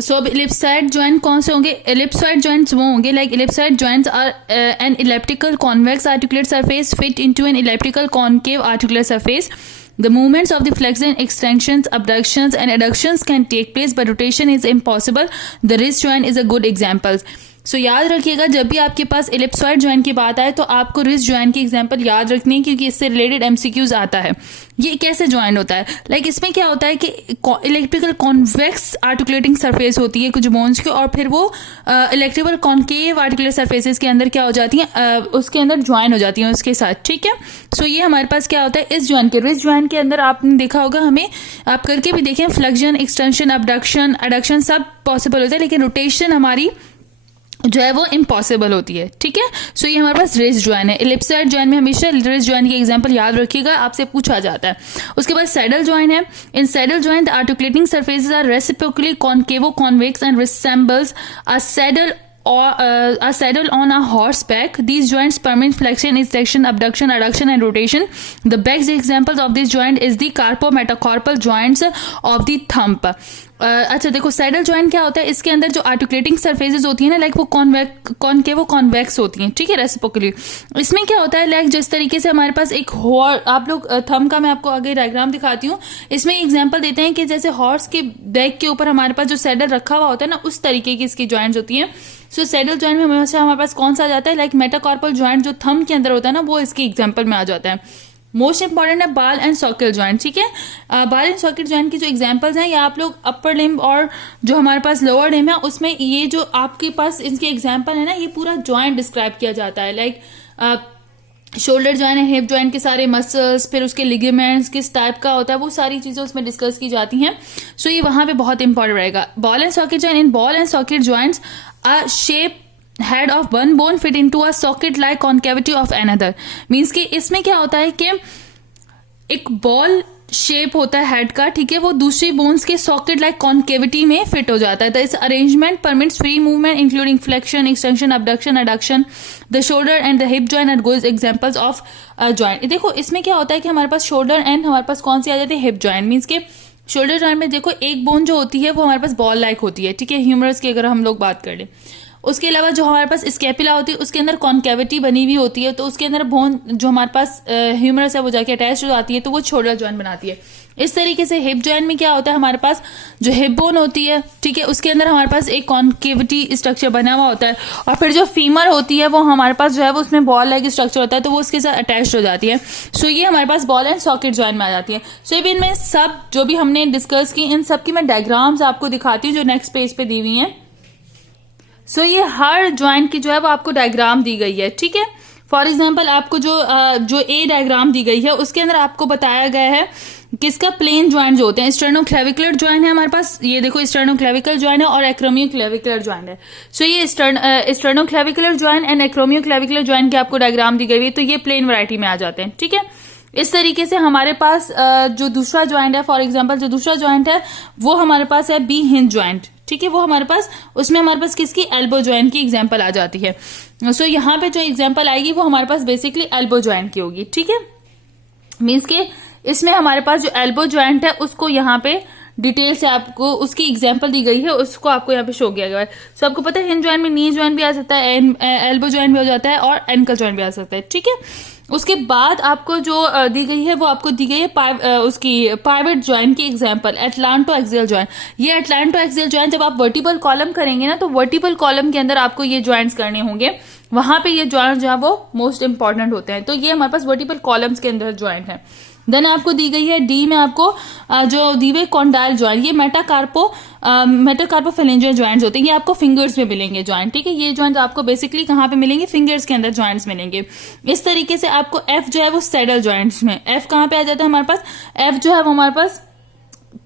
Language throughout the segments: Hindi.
सो अब इलिप्सॉइड जॉइंट कौन से होंगे? इलिप्सॉइड जॉइंट्स वो होंगे like ellipsoid joints are an elliptical convex articulate surface fit into an elliptical concave articular surface. The movements of the flexion, extensions, abductions and adductions can take place, but rotation is impossible. The wrist joint is a good example. सो याद रखिएगा जब भी आपके पास इलिप्सॉइड जॉइंट की बात आए तो आपको रिस्ट जॉइंट की एग्जांपल याद रखनी है, क्योंकि इससे रिलेटेड एमसीक्यूज आता है. ये कैसे जॉइंट होता है? लाइक इसमें क्या होता है कि इलेक्ट्रिकल कॉन्वेक्स आर्टिकुलेटिंग सरफेस होती है कुछ बोन्स की, और फिर वो इलेक्ट्रिकल कॉन्केव आर्टिकुलर सरफेसेस के अंदर क्या हो जाती हैं, उसके अंदर ज्वाइन हो जाती हैं उसके साथ. ठीक है, सो ये हमारे पास क्या होता है इस जॉइंट के. रिस्ट जॉइंट के अंदर आपने देखा होगा, हमें आप करके भी देखें, फ्लेक्शन, एक्सटेंशन, अबडक्शन, एडक्शन सब पॉसिबल होता है, लेकिन रोटेशन हमारी जो है वो इम्पॉसिबल होती है. ठीक है, सो ये हमारे पास रिस्ट जॉइंट है. इलिप्सॉइड जॉइंट में हमेशा रिस्ट जॉइंट की एग्जांपल याद रखिएगा, आपसे पूछा जाता है. उसके बाद सैडल जॉइंट है. In saddle joint articulating surfaces are reciprocally concavo convex and resembles a saddle or a saddle on a horseback. These joints permit flexion, extension, abduction, adduction and rotation. The best examples of this joint is the carpometacarpal joints of the thumb. अच्छा देखो, सैडल जॉइंट क्या होता है, इसके अंदर जो आर्टिकुलेटिंग सरफेसेस होती है ना, लाइक वो कॉन्केव कॉन्वेक्स होती हैं. ठीक है, रेसिप्रोकली. इसमें क्या होता है, लाइक जिस तरीके से हमारे पास एक आप लोग थंब का मैं आपको आगे डायग्राम दिखाती हूँ, इसमें एग्जांपल देते हैं कि जैसे हॉर्स के बैक के ऊपर हमारे पास जो सैडल रखा हुआ होता है ना, उस तरीके की इसकी जॉइंट्स होती हैं. सो सैडल जॉइंट में हमेशा हमारे पास कौन सा आ जाता है, लाइक मेटाकार्पल जॉइंट जो थंब के अंदर होता है ना, वो इसकी एग्जांपल में आ जाता है. मोस्ट इंपॉर्टेंट है बाल एंड सॉकेट जॉइंट. ठीक है, बाल एंड सॉकेट जॉइंट की जो एग्जांपल्स हैं, या आप लोग अपर लिम्ब और जो हमारे पास लोअर लिम्ब है, उसमें ये जो आपके पास इनके एग्जांपल है ना, ये पूरा जॉइंट डिस्क्राइब किया जाता है. लाइक शोल्डर जॉइंट है, हिप जॉइंट के सारे मसल्स, फिर उसके लिगामेंट्स किस टाइप का होता है, वो सारी चीजें उसमें डिस्कस की जाती हैं. सो ये वहां पे बहुत इंपॉर्टेंट रहेगा. Ball and socket joint. In ball and socket joints a shape head of one bone fit into a socket like concavity of another. Means कि इसमें क्या होता है कि एक बॉल शेप होता है हेड का, ठीक है, वो दूसरी बोन्स के सॉकेट लाइक कॉन्केविटी में फिट हो जाता है. This arrangement permits free movement including flexion, extension, abduction, adduction. The shoulder and the hip joint are good examples of joint. देखो इसमें क्या होता है कि हमारे पास शोल्डर एंड हमारे पास कौन सी आ जाती है, हिप जॉइंट. मीन्स के शोल्डर जॉइंट में देखो एक बोन जो होती है वो हमारे पास बॉल लाइक होती है. ठीक है, ह्यूमरस की अगर हम लोग बात कर लें. उसके अलावा जो हमारे पास स्कैपुला होती है उसके अंदर कॉन्केविटी बनी हुई होती है, तो उसके अंदर बोन जो हमारे पास ह्यूमरस है वो जाके अटैच हो जाती है, तो वो शोल्डर जॉइंट बनाती है. इस तरीके से हिप जॉइंट में क्या होता है, हमारे पास जो हिप बोन होती है, ठीक है, उसके अंदर हमारे पास एक कॉन्केविटी स्ट्रक्चर बना हुआ होता है, और फिर जो फीमर होती है वो हमारे पास जो है वो उसमें बॉल लाइक स्ट्रक्चर होता है, तो वो उसके साथ अटैच हो जाती है. सो ये हमारे पास बॉल एंड सॉकेट जॉइंट में आ जाती है. सो इनमें सब जो भी हमने डिस्कस की, इन सब की मैं डायग्राम्स आपको दिखाती हूँ जो नेक्स्ट पेज पे दी हुई है. सो ये हर ज्वाइंट की जो है वो आपको डायग्राम दी गई है. ठीक है, फॉर एग्जाम्पल आपको जो ए डायग्राम दी गई है उसके अंदर आपको बताया गया है किसका प्लेन ज्वाइंट जो होते हैं. स्टर्नोक्लेविकुलर ज्वाइंट है हमारे पास, ये देखो स्टर्नोक्लेविकल ज्वाइंट है और एक्रोमियोक्लेविकुलर ज्वाइंट है. सो ये sternoclavicular joint and acromioclavicular joint की आपको डायग्राम दी गई है, तो ये प्लेन वैरायटी में आ जाते हैं. ठीक है, इस तरीके से हमारे पास जो दूसरा ज्वाइंट है, फॉर एग्जांपल जो दूसरा ज्वाइंट है वो हमारे पास है बी हिंज ज्वाइंट. ठीक है, वो हमारे पास उसमें हमारे पास किसकी, एल्बो ज्वाइंट की एग्जांपल आ जाती है. सो यहाँ पे जो एग्जांपल आएगी वो हमारे पास बेसिकली एल्बो ज्वाइंट की होगी. ठीक है, मीन्स के इसमें हमारे पास जो एल्बो ज्वाइंट है उसको यहाँ पे डिटेल से आपको उसकी एग्जांपल दी गई है, उसको आपको यहाँ पे शो किया गया है. सो आपको पता है हिंज ज्वाइंट में नी ज्वाइंट भी आ सकता है, एल्बो ज्वाइंट भी हो जाता है और एंकल ज्वाइंट भी आ सकता है. ठीक है, उसके बाद आपको जो दी गई है वो आपको दी गई है उसकी पाइवट ज्वाइंट की एग्जांपल, एटलांटो एक्सियल ज्वाइंट. ये एटलांटो एक्सियल ज्वाइंट जब आप वर्टिकल कॉलम करेंगे ना, तो वर्टिकल कॉलम के अंदर आपको ये ज्वाइंट्स करने होंगे, वहां पे ये ज्वाइंट जो है वो मोस्ट इंपॉर्टेंट होते हैं. तो ये हमारे पास वर्टिकल कॉलम्स के अंदर ज्वाइंट है. देन आपको दी गई है डी में आपको जो दी हुई कॉन्डाइल ज्वाइंट, ये मेटाकार्पोफेलेंजियल ज्वाइंट्स होते हैं, ये आपको फिंगर्स में मिलेंगे ज्वाइंट. ठीक है, ये ज्वाइंट आपको बेसिकली कहाँ पे मिलेंगे, फिंगर्स के अंदर ज्वाइंट्स मिलेंगे. इस तरीके से आपको एफ जो है वो सैडल ज्वाइंट्स में, एफ कहाँ पे आ जाता है हमारे पास, एफ जो है वो हमारे पास,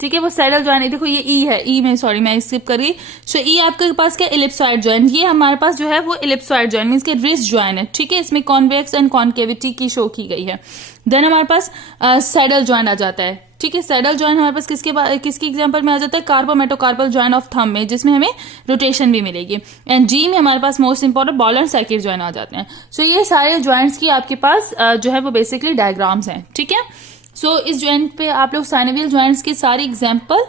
ठीक है, वो सैडल ज्वाइंट. देखो ये ई है, ई में सॉरी मैं स्किप कर गई. सो ई आपके पास क्या, इलिप्सॉइड ज्वाइंट. ये हमारे पास जो है वो इलिप्सॉइड ज्वाइंट मींस के रिस्ट ज्वाइंट है. ठीक है, इसमें कॉन्वेक्स एंड कॉन्केविटी की शो की गई है. देन हमारे पास सैडल ज्वाइंट आ जाता है. ठीक है, सैडल ज्वाइंट हमारे पास किसकी एग्जांपल में आ जाता है, कार्पोमेटोकार्पल ज्वाइंट ऑफ थंब में, जिसमें हमें रोटेशन भी मिलेगी. एंड जी में हमारे पास most important ball and socket joint आ जाते हैं. सो ये सारे ज्वाइंट्स की आपके पास जो है वो बेसिकली डायग्राम्स हैं. ठीक है, सो इस ज्वाइंट पे आप लोग साइनोवियल ज्वाइंट्स की सारी एग्जांपल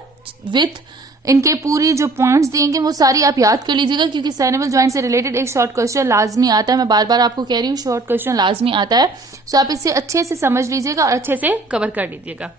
विथ इनके पूरी जो पॉइंट्स दिएंगे वो सारी आप याद कर लीजिएगा, क्योंकि साइनेबल जॉइंट से रिलेटेड एक शॉर्ट क्वेश्चन लाजमी आता है। मैं बार बार आपको कह रही हूँ शॉर्ट क्वेश्चन लाजमी आता है, सो आप इसे अच्छे से समझ लीजिएगा और अच्छे से कवर कर लीजिएगा।